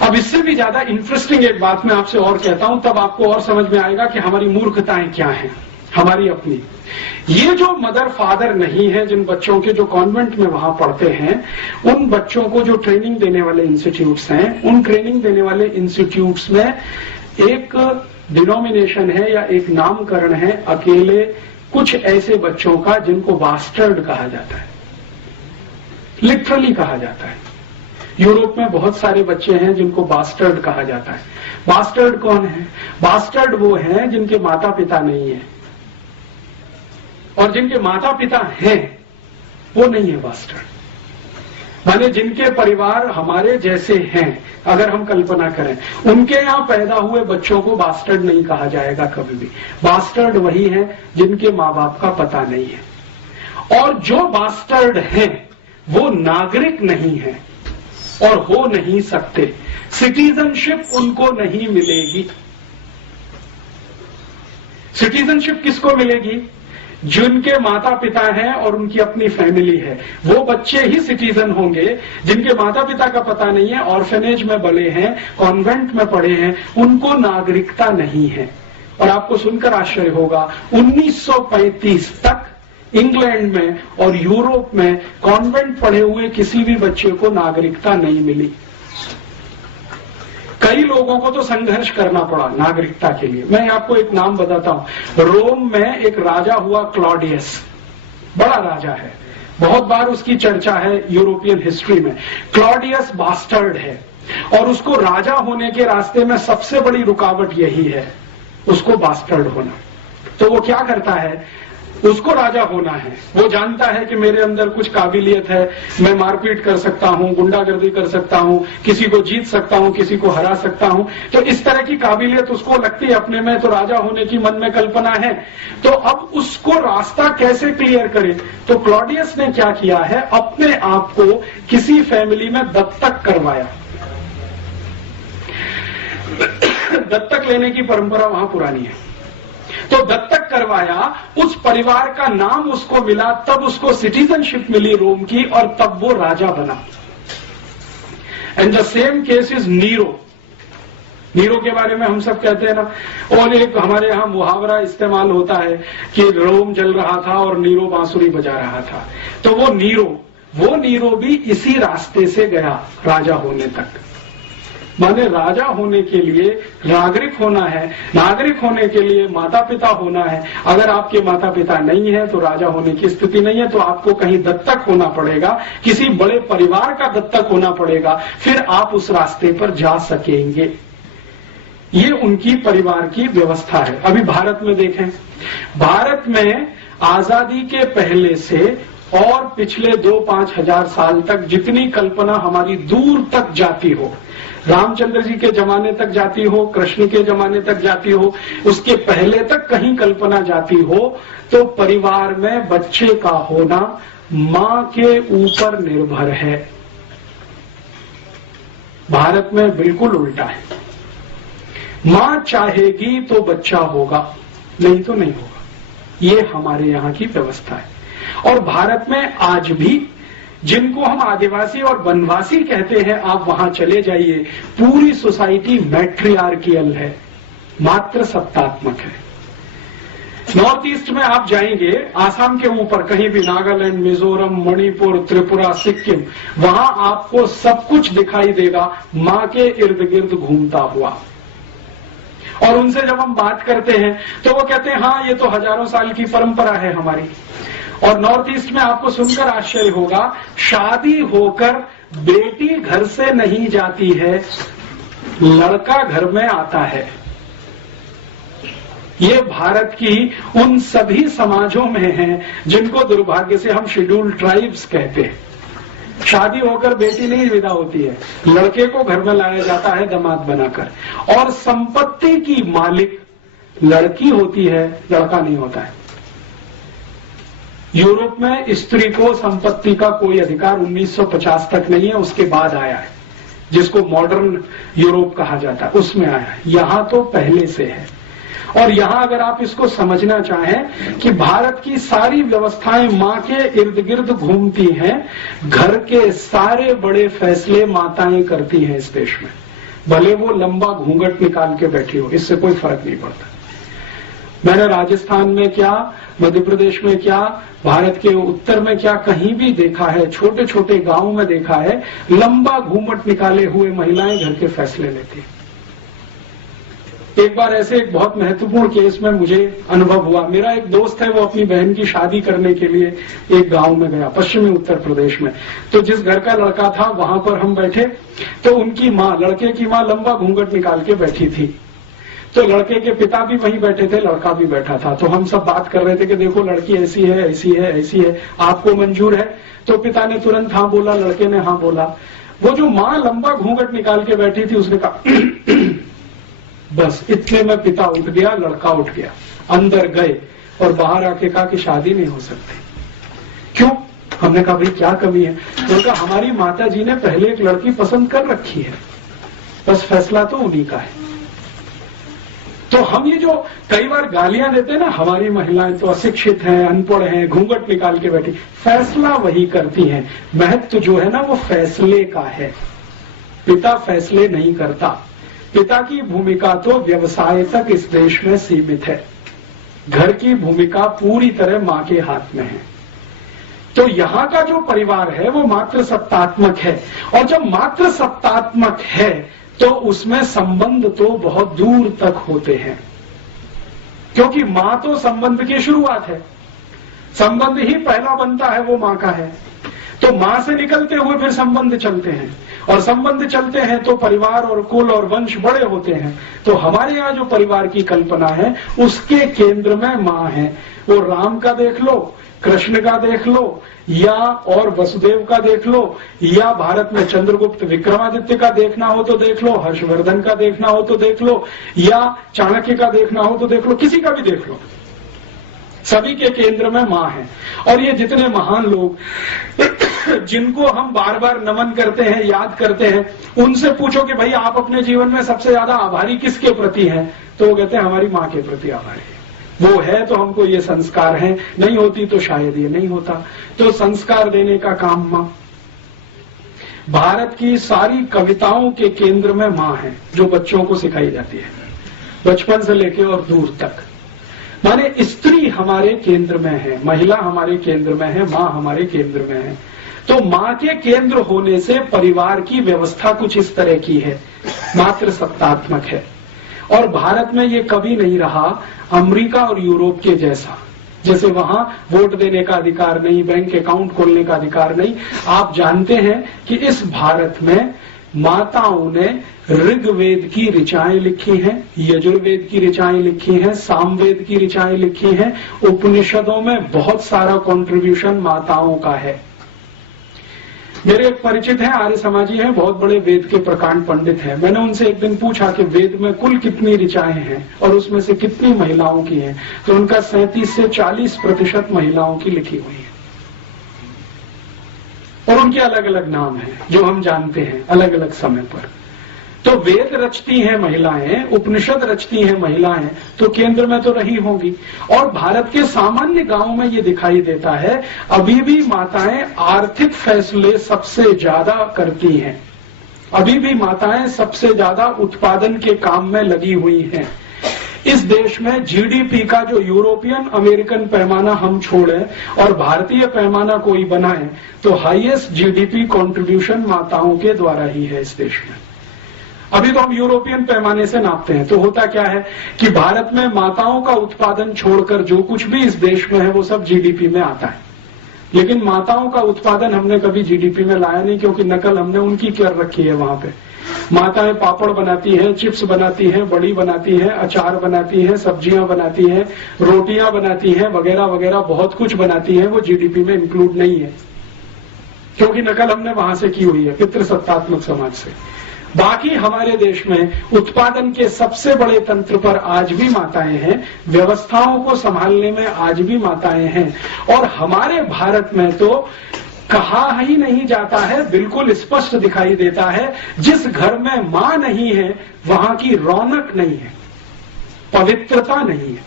अब इससे भी ज्यादा इंटरेस्टिंग एक बात मैं आपसे और कहता हूं, तब आपको और समझ में आएगा कि हमारी मूर्खताएं क्या हैं, हमारी अपनी। ये जो मदर फादर नहीं है, जिन बच्चों के जो कॉन्वेंट में वहां पढ़ते हैं, उन बच्चों को जो ट्रेनिंग देने वाले इंस्टीट्यूट्स हैं, उन ट्रेनिंग देने वाले इंस्टीट्यूट्स में एक डिनोमिनेशन है या एक नामकरण है अकेले कुछ ऐसे बच्चों का जिनको बास्टर्ड कहा जाता है, लिटरली कहा जाता है। यूरोप में बहुत सारे बच्चे हैं जिनको बास्टर्ड कहा जाता है। बास्टर्ड कौन है? बास्टर्ड वो हैं जिनके माता पिता नहीं है, और जिनके माता पिता हैं वो नहीं है बास्टर्ड। माने जिनके परिवार हमारे जैसे हैं, अगर हम कल्पना करें, उनके यहां पैदा हुए बच्चों को बास्टर्ड नहीं कहा जाएगा कभी भी। बास्टर्ड वही है जिनके माँ बाप का पता नहीं है, और जो बास्टर्ड हैं वो नागरिक नहीं है और हो नहीं सकते। सिटीजनशिप उनको नहीं मिलेगी। सिटीजनशिप किसको मिलेगी? जिनके माता पिता हैं और उनकी अपनी फैमिली है, वो बच्चे ही सिटीजन होंगे। जिनके माता पिता का पता नहीं है, ऑर्फेनेज में बड़े हैं, कॉन्वेंट में पढ़े हैं, उनको नागरिकता नहीं है। और आपको सुनकर आश्चर्य होगा, 1935 तक इंग्लैंड में और यूरोप में कॉन्वेंट पढ़े हुए किसी भी बच्चे को नागरिकता नहीं मिली। कई लोगों को तो संघर्ष करना पड़ा नागरिकता के लिए। मैं आपको एक नाम बताता हूं। रोम में एक राजा हुआ क्लॉडियस, बड़ा राजा है, बहुत बार उसकी चर्चा है यूरोपियन हिस्ट्री में। क्लॉडियस बास्टर्ड है, और उसको राजा होने के रास्ते में सबसे बड़ी रुकावट यही है, उसको बास्टर्ड होना। तो वो क्या करता है? उसको राजा होना है, वो जानता है कि मेरे अंदर कुछ काबिलियत है, मैं मारपीट कर सकता हूं, गुंडागर्दी कर सकता हूं, किसी को जीत सकता हूं, किसी को हरा सकता हूं। तो इस तरह की काबिलियत उसको लगती है अपने में, तो राजा होने की मन में कल्पना है। तो अब उसको रास्ता कैसे क्लियर करे? तो क्लॉडियस ने क्या किया है, अपने आप को किसी फैमिली में दत्तक करवाया। दत्तक लेने की परंपरा वहां पुरानी है, तो दत्तक करवाया, उस परिवार का नाम उसको मिला, तब उसको सिटीजनशिप मिली रोम की, और तब वो राजा बना। And the same case is Nero. Nero के बारे में हम सब कहते हैं ना, और एक हमारे यहां मुहावरा इस्तेमाल होता है कि रोम जल रहा था और नीरो बांसुरी बजा रहा था। तो वो नीरो भी इसी रास्ते से गया राजा होने तक। माने राजा होने के लिए नागरिक होना है, नागरिक होने के लिए माता पिता होना है। अगर आपके माता पिता नहीं है तो राजा होने की स्थिति नहीं है, तो आपको कहीं दत्तक होना पड़ेगा, किसी बड़े परिवार का दत्तक होना पड़ेगा, फिर आप उस रास्ते पर जा सकेंगे। ये उनकी परिवार की व्यवस्था है। अभी भारत में देखें, भारत में आजादी के पहले से और पिछले 2-5 हजार साल तक जितनी कल्पना हमारी दूर तक जाती हो, रामचंद्र जी के जमाने तक जाती हो, कृष्ण के जमाने तक जाती हो, उसके पहले तक कहीं कल्पना जाती हो, तो परिवार में बच्चे का होना मां के ऊपर निर्भर है। भारत में बिल्कुल उल्टा है, मां चाहेगी तो बच्चा होगा, नहीं तो नहीं होगा। ये हमारे यहाँ की व्यवस्था है। और भारत में आज भी जिनको हम आदिवासी और वनवासी कहते हैं, आप वहां चले जाइए, पूरी सोसाइटी मैट्रियार्कियल है, मात्र सत्तात्मक है। नॉर्थ ईस्ट में आप जाएंगे, आसाम के ऊपर कहीं भी, नागालैंड, मिजोरम, मणिपुर, त्रिपुरा, सिक्किम, वहां आपको सब कुछ दिखाई देगा मां के इर्द गिर्द घूमता हुआ। और उनसे जब हम बात करते हैं तो वो कहते हैं हाँ, ये तो हजारों साल की परंपरा है हमारी। और नॉर्थ ईस्ट में आपको सुनकर आश्चर्य होगा, शादी होकर बेटी घर से नहीं जाती है, लड़का घर में आता है। ये भारत की उन सभी समाजों में है जिनको दुर्भाग्य से हम शेड्यूल्ड ट्राइब्स कहते हैं। शादी होकर बेटी नहीं विदा होती है, लड़के को घर में लाया जाता है दामाद बनाकर, और संपत्ति की मालिक लड़की होती है, लड़का नहीं होता है। यूरोप में स्त्री को संपत्ति का कोई अधिकार 1950 तक नहीं है, उसके बाद आया है, जिसको मॉडर्न यूरोप कहा जाता है, उसमें आया है। यहां तो पहले से है। और यहां अगर आप इसको समझना चाहें कि भारत की सारी व्यवस्थाएं मां के इर्द गिर्द घूमती हैं, घर के सारे बड़े फैसले माताएं करती हैं इस देश में। भले वो लंबा घूंघट निकाल के बैठी हो, इससे कोई फर्क नहीं पड़ता। मैंने राजस्थान में क्या, मध्य प्रदेश में क्या, भारत के उत्तर में क्या, कहीं भी देखा है, छोटे छोटे गांवों में देखा है, लंबा घूंघट निकाले हुए महिलाएं घर के फैसले लेती हैं। एक बार ऐसे एक बहुत महत्वपूर्ण केस में मुझे अनुभव हुआ। मेरा एक दोस्त है, वो अपनी बहन की शादी करने के लिए एक गांव में गया, पश्चिमी उत्तर प्रदेश में। तो जिस घर का लड़का था वहां पर हम बैठे, तो उनकी माँ, लड़के की माँ लंबा घूंघट निकाल के बैठी थी। तो लड़के के पिता भी वहीं बैठे थे, लड़का भी बैठा था। तो हम सब बात कर रहे थे कि देखो लड़की ऐसी है, ऐसी है, ऐसी है, आपको मंजूर है? तो पिता ने तुरंत हाँ बोला, लड़के ने हाँ बोला। वो जो माँ लंबा घूंघट निकाल के बैठी थी, उसने कहा बस इतने में पिता उठ गया, लड़का उठ गया, अंदर गए और बाहर आके कहा कि शादी नहीं हो सकती। क्यों? हमने कहा भाई क्या कमी है? तो कहा हमारी माता जी ने पहले एक लड़की पसंद कर रखी है, बस फैसला तो उन्हीं का है। तो हम ये जो कई बार गालियां देते हैं ना, हमारी महिलाएं तो अशिक्षित हैं, अनपढ़ हैं, घूंघट निकाल के बैठी, फैसला वही करती हैं। महत्व जो है ना वो फैसले का है, पिता फैसले नहीं करता। पिता की भूमिका तो व्यवसाय तक इस देश में सीमित है, घर की भूमिका पूरी तरह मां के हाथ में है। तो यहाँ का जो परिवार है वो मात्र सत्तात्मक है, और जब मात्र सत्तात्मक है तो उसमें संबंध तो बहुत दूर तक होते हैं, क्योंकि मां तो संबंध की शुरुआत है, संबंध ही पहला बनता है वो मां का है। तो मां से निकलते हुए फिर संबंध चलते हैं, और संबंध चलते हैं तो परिवार और कुल और वंश बड़े होते हैं। तो हमारे यहाँ जो परिवार की कल्पना है उसके केंद्र में मां है। वो राम का देख लो, कृष्ण का देख लो, या और वसुदेव का देख लो, या भारत में चंद्रगुप्त विक्रमादित्य का देखना हो तो देख लो, हर्षवर्धन का देखना हो तो देख लो, या चाणक्य का देखना हो तो देख लो, किसी का भी देख लो, सभी के केंद्र में मां है। और ये जितने महान लोग जिनको हम बार बार नमन करते हैं, याद करते हैं, उनसे पूछो कि भाई आप अपने जीवन में सबसे ज्यादा आभारी किसके प्रति हैं, तो वो कहते हैं हमारी मां के प्रति आभारी है। वो है तो हमको ये संस्कार है, नहीं होती तो शायद ये नहीं होता। तो संस्कार देने का काम मां। भारत की सारी कविताओं के केंद्र में मां है, जो बच्चों को सिखाई जाती है, बचपन से लेके और दूर तक। माने स्त्री हमारे केंद्र में है, महिला हमारे केंद्र में है, मां हमारे केंद्र में है। तो मां के केंद्र होने से परिवार की व्यवस्था कुछ इस तरह की है, मात्र सत्तात्मक है। और भारत में ये कभी नहीं रहा अमेरिका और यूरोप के जैसा, जैसे वहां वोट देने का अधिकार नहीं, बैंक अकाउंट खोलने का अधिकार नहीं। आप जानते हैं कि इस भारत में माताओं ने ऋग्वेद की ऋचाएं लिखी हैं, यजुर्वेद की ऋचाएं लिखी हैं, सामवेद की ऋचाएं लिखी हैं। उपनिषदों में बहुत सारा कंट्रीब्यूशन माताओं का है। मेरे एक परिचित हैं, आर्य समाजी हैं, बहुत बड़े वेद के प्रकांड पंडित हैं। मैंने उनसे एक दिन पूछा कि वेद में कुल कितनी ऋचाएं हैं और उसमें से कितनी महिलाओं की हैं, तो उनका 37 से 40% महिलाओं की लिखी हुई है। और उनके अलग अलग नाम हैं जो हम जानते हैं अलग अलग समय पर। तो वेद रचती हैं महिलाएं, उपनिषद रचती हैं महिलाएं, तो केंद्र में तो रही होंगी। और भारत के सामान्य गांवों में ये दिखाई देता है, अभी भी माताएं आर्थिक फैसले सबसे ज्यादा करती हैं, अभी भी माताएं सबसे ज्यादा उत्पादन के काम में लगी हुई हैं। इस देश में जीडीपी का जो यूरोपियन अमेरिकन पैमाना हम छोड़ें और भारतीय पैमाना कोई बनाए, तो हाईएस्ट जीडीपी कंट्रीब्यूशन माताओं के द्वारा ही है इस देश में। अभी तो हम यूरोपियन पैमाने से नापते हैं, तो होता क्या है कि भारत में माताओं का उत्पादन छोड़कर जो कुछ भी इस देश में है वो सब जीडीपी में आता है। लेकिन माताओं का उत्पादन हमने कभी जीडीपी में लाया नहीं, क्योंकि नकल हमने उनकी कर रखी है। वहां पे माताएं पापड़ बनाती हैं, चिप्स बनाती हैं, बड़ी बनाती हैं, अचार बनाती हैं, सब्जियां बनाती हैं, रोटियां बनाती हैं, वगैरह वगैरह बहुत कुछ बनाती हैं। वो जीडीपी में इंक्लूड नहीं है, क्योंकि नकल हमने वहां से की हुई है, पितृसत्तात्मक समाज से। बाकी हमारे देश में उत्पादन के सबसे बड़े तंत्र पर आज भी माताएं हैं, व्यवस्थाओं को संभालने में आज भी माताएं हैं। और हमारे भारत में तो कहा ही नहीं जाता है, बिल्कुल स्पष्ट दिखाई देता है, जिस घर में मां नहीं है वहां की रौनक नहीं है, पवित्रता नहीं है।